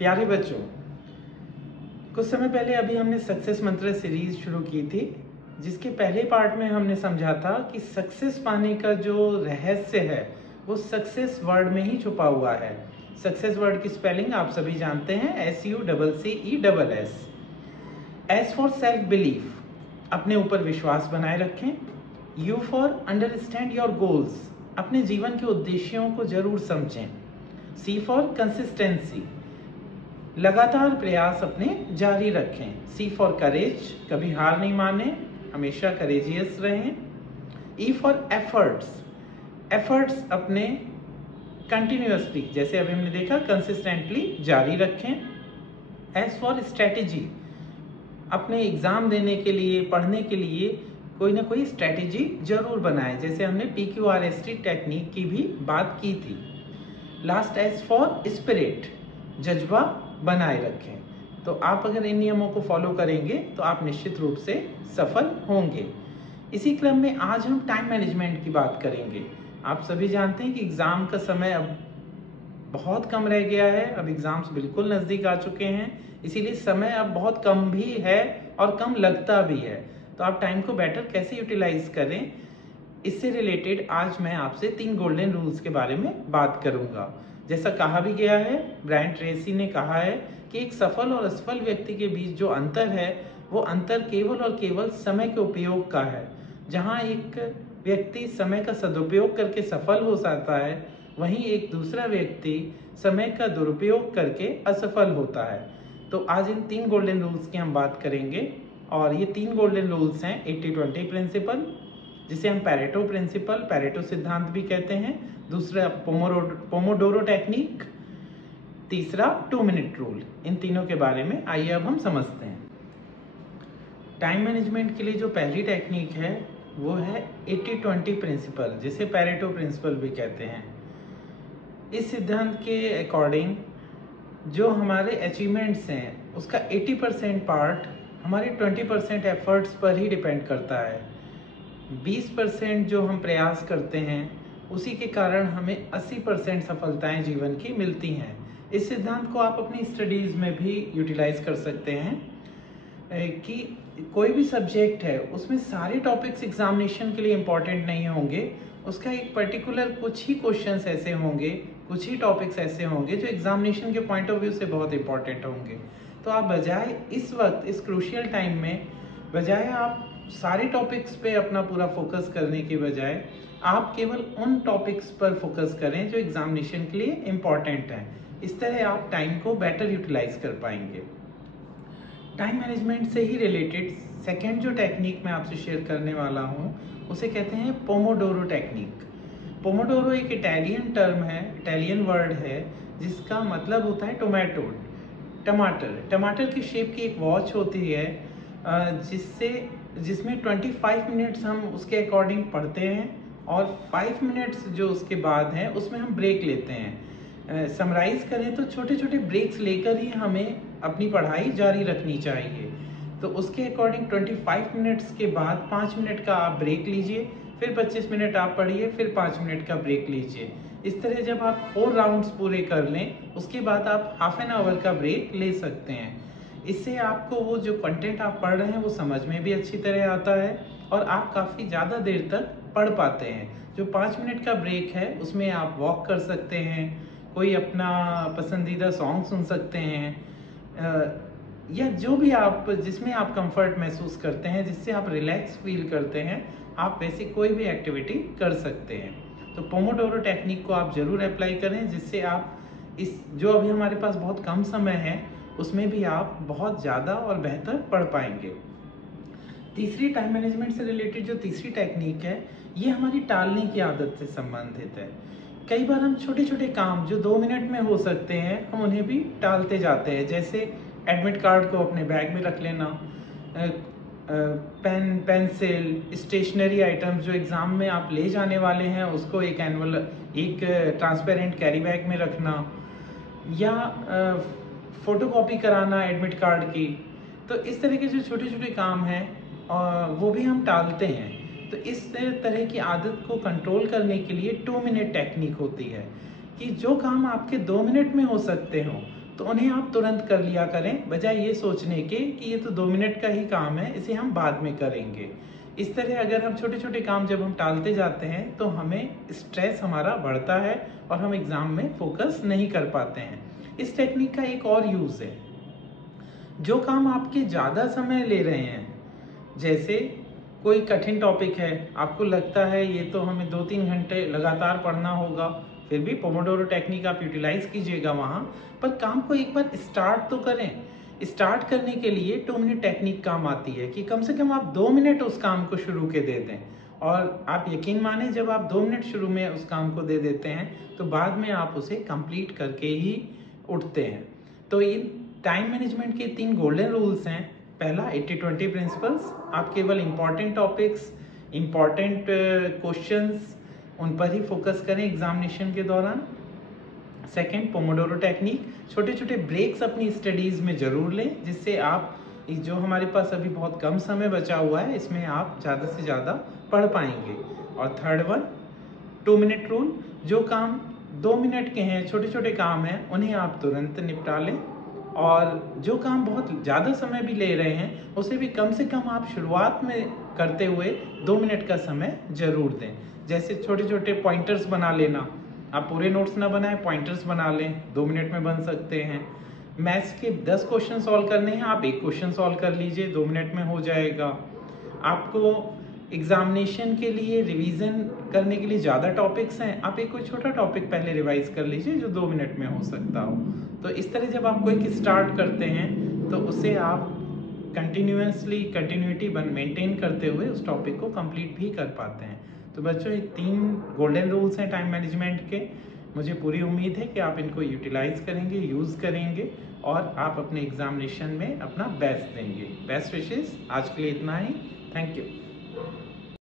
प्यारे बच्चों, कुछ समय पहले अभी हमने सक्सेस मंत्र सीरीज शुरू की थी, जिसके पहले पार्ट में हमने समझा था कि सक्सेस पाने का जो रहस्य है वो सक्सेस वर्ड में ही छुपा हुआ है। सक्सेस वर्ड की स्पेलिंग आप सभी जानते हैं, SUCCESS। S for self belief, अपने ऊपर विश्वास बनाए रखें। You for understand your goals, अपने जीवन के उद्देश्यों को जरूर समझें। सी फॉर कंसिस्टेंसी, लगातार प्रयास अपने जारी रखें। सी फॉर करेज, कभी हार नहीं माने, हमेशा करेजियस रहें। ई फॉर एफर्ट्स, एफर्ट्स अपने कंटिन्यूअसली, जैसे अभी हमने देखा, कंसिस्टेंटली जारी रखें। एस फॉर स्ट्रेटेजी, अपने एग्जाम देने के लिए, पढ़ने के लिए कोई ना कोई स्ट्रेटेजी जरूर बनाएं, जैसे हमने PQRST टेक्निक की भी बात की थी। लास्ट एस फॉर स्पिरिट, जज्बा बनाए रखें। तो आप अगर इन नियमों को फॉलो करेंगे तो आप निश्चित रूप से सफल होंगे। इसी क्रम में आज हम टाइम मैनेजमेंट की बात करेंगे। आप सभी जानते हैं कि एग्जाम का समय अब बहुत कम रह गया है, अब एग्जाम्स बिल्कुल नज़दीक आ चुके हैं, इसीलिए समय अब बहुत कम भी है और कम लगता भी है। तो आप टाइम को बेटर कैसे यूटिलाइज करें, इससे रिलेटेड आज मैं आपसे 3 गोल्डन रूल्स के बारे में बात करूंगा। जैसा कहा भी गया है, ब्रायन ट्रेसी ने कहा है कि एक सफल और असफल व्यक्ति के बीच जो अंतर है वो अंतर केवल और केवल समय के उपयोग का है। जहां एक व्यक्ति समय का सदुपयोग करके सफल हो जाता है, वहीं एक दूसरा व्यक्ति समय का दुरुपयोग करके असफल होता है। तो आज इन 3 गोल्डन रूल्स की हम बात करेंगे, और ये 3 गोल्डन रूल्स हैं 80-20 प्रिंसिपल, जिसे हम पैरेटो प्रिंसिपल, पैरेटो सिद्धांत भी कहते हैं। दूसरा पोमोडोरो टेक्निक, तीसरा 2 मिनट रूल। इन तीनों के बारे में आइए अब हम समझते हैं। टाइम मैनेजमेंट के लिए जो पहली टेक्निक है वो है 80-20 प्रिंसिपल, जिसे पैरेटो प्रिंसिपल भी कहते हैं। इस सिद्धांत के अकॉर्डिंग जो हमारे अचीवमेंट्स हैं उसका 80% पार्ट हमारे 20% एफर्ट्स पर ही डिपेंड करता है। 20% जो हम प्रयास करते हैं उसी के कारण हमें 80% सफलताएं जीवन की मिलती हैं। इस सिद्धांत को आप अपनी स्टडीज़ में भी यूटिलाइज कर सकते हैं कि कोई भी सब्जेक्ट है उसमें सारे टॉपिक्स एग्जामिनेशन के लिए इम्पॉर्टेंट नहीं होंगे। उसका एक पर्टिकुलर कुछ ही क्वेश्चंस ऐसे होंगे, कुछ ही टॉपिक्स ऐसे होंगे जो एग्जामिनेशन के पॉइंट ऑफ व्यू से बहुत इंपॉर्टेंट होंगे। तो आप बजाय इस वक्त, इस क्रूशियल टाइम में, बजाय आप सारे टॉपिक्स पे अपना पूरा फोकस करने के बजाय आप केवल उन टॉपिक्स पर फोकस करें जो एग्जामिनेशन के लिए इम्पॉर्टेंट हैं। इस तरह आप टाइम को बेटर यूटिलाइज कर पाएंगे। टाइम मैनेजमेंट से ही रिलेटेड सेकेंड जो टेक्निक मैं आपसे शेयर करने वाला हूँ उसे कहते हैं पोमोडोरो टेक्निक। पोमोडोरो एक इटालियन टर्म है, इटालियन वर्ड है, जिसका मतलब होता है टोमेटो, टमाटर। टमाटर की शेप की एक वॉच होती है जिसमें 25 मिनट्स हम उसके अकॉर्डिंग पढ़ते हैं और 5 मिनट्स जो उसके बाद हैं उसमें हम ब्रेक लेते हैं। समराइज करें तो छोटे छोटे ब्रेक्स लेकर ही हमें अपनी पढ़ाई जारी रखनी चाहिए। तो उसके अकॉर्डिंग 25 मिनट्स के बाद 5 मिनट का आप ब्रेक लीजिए, फिर 25 मिनट आप पढ़िए, फिर 5 मिनट का ब्रेक लीजिए। इस तरह जब आप 4 राउंड्स पूरे कर लें उसके बाद आप हाफ एन आवर का ब्रेक ले सकते हैं। इससे आपको वो जो कंटेंट आप पढ़ रहे हैं वो समझ में भी अच्छी तरह आता है और आप काफ़ी ज़्यादा देर तक पढ़ पाते हैं। जो 5 मिनट का ब्रेक है उसमें आप वॉक कर सकते हैं, कोई अपना पसंदीदा सॉन्ग सुन सकते हैं, या जो भी आप, जिसमें आप कंफर्ट महसूस करते हैं, जिससे आप रिलैक्स फील करते हैं, आप वैसी कोई भी एक्टिविटी कर सकते हैं। तो पोमोडोरो टेक्निक को आप ज़रूर अप्लाई करें, जिससे आप इस जो अभी हमारे पास बहुत कम समय है उसमें भी आप बहुत ज़्यादा और बेहतर पढ़ पाएंगे। तीसरी टाइम मैनेजमेंट से रिलेटेड जो तीसरी टेक्निक है ये हमारी टालने की आदत से संबंधित है। कई बार हम छोटे छोटे काम जो 2 मिनट में हो सकते हैं हम उन्हें भी टालते जाते हैं, जैसे एडमिट कार्ड को अपने बैग में रख लेना, पेन, पेंसिल, स्टेशनरी आइटम्स जो एग्ज़ाम में आप ले जाने वाले हैं उसको एक ट्रांसपेरेंट कैरी बैग में रखना, या फोटोकॉपी कराना एडमिट कार्ड की। तो इस तरह के जो छोटे छोटे काम हैं वो भी हम टालते हैं। तो इस तरह की आदत को कंट्रोल करने के लिए 2 मिनट टेक्निक होती है कि जो काम आपके 2 मिनट में हो सकते हो तो उन्हें आप तुरंत कर लिया करें, बजाय ये सोचने के कि ये तो 2 मिनट का ही काम है, इसे हम बाद में करेंगे। इस तरह अगर हम छोटे छोटे काम जब हम टालते जाते हैं तो हमें स्ट्रेस हमारा बढ़ता है और हम एग्ज़ाम में फोकस नहीं कर पाते हैं। इस टेक्निक का एक और यूज़ है, जो काम आपके ज़्यादा समय ले रहे हैं, जैसे कोई कठिन टॉपिक है, आपको लगता है ये तो हमें 2-3 घंटे लगातार पढ़ना होगा, फिर भी पोमोडोरो टेक्निक आप यूटिलाइज कीजिएगा वहाँ पर। काम को एक बार स्टार्ट तो करें। स्टार्ट करने के लिए 2 मिनट टेक्निक काम आती है कि कम से कम आप 2 मिनट उस काम को शुरू के दे दें। और आप यकीन माने, जब आप 2 मिनट शुरू में उस काम को दे देते हैं तो बाद में आप उसे कंप्लीट करके ही उठते हैं। तो इन टाइम मैनेजमेंट के 3 गोल्डन रूल्स हैं। पहला 80-20 प्रिंसिपल्स, आप केवल इम्पॉर्टेंट टॉपिक्स, इम्पॉर्टेंट क्वेश्चंस उन पर ही फोकस करें एग्जामिनेशन के दौरान। सेकंड, पोमोडोरो टेक्निक, छोटे छोटे ब्रेक्स अपनी स्टडीज़ में ज़रूर लें, जिससे आप जो हमारे पास अभी बहुत कम समय बचा हुआ है इसमें आप ज़्यादा से ज़्यादा पढ़ पाएंगे। और थर्ड वन, 2 मिनट रूल, जो काम 2 मिनट के हैं, छोटे छोटे काम हैं, उन्हें आप तुरंत निपटा लें। और जो काम बहुत ज़्यादा समय भी ले रहे हैं उसे भी कम से कम आप शुरुआत में करते हुए 2 मिनट का समय ज़रूर दें। जैसे छोटे छोटे पॉइंटर्स बना लेना, आप पूरे नोट्स ना बनाएं, पॉइंटर्स बना लें, 2 मिनट में बन सकते हैं। मैथ्स के 10 क्वेश्चन सॉल्व करने हैं, आप 1 क्वेश्चन सॉल्व कर लीजिए, 2 मिनट में हो जाएगा। आपको एग्जामिनेशन के लिए रिवीजन करने के लिए ज़्यादा टॉपिक्स हैं, आप एक कोई छोटा टॉपिक पहले रिवाइज कर लीजिए जो 2 मिनट में हो सकता हो। तो इस तरह जब आप कोई स्टार्ट करते हैं तो उसे आप कंटिन्यूटी मेंटेन करते हुए उस टॉपिक को कंप्लीट भी कर पाते हैं। तो बच्चों, ये 3 गोल्डन रूल्स हैं टाइम मैनेजमेंट के। मुझे पूरी उम्मीद है कि आप इनको यूटिलाइज करेंगे, यूज़ करेंगे और आप अपने एग्जामिनेशन में अपना बेस्ट देंगे। Best wishes. आज के लिए इतना ही। Thank you.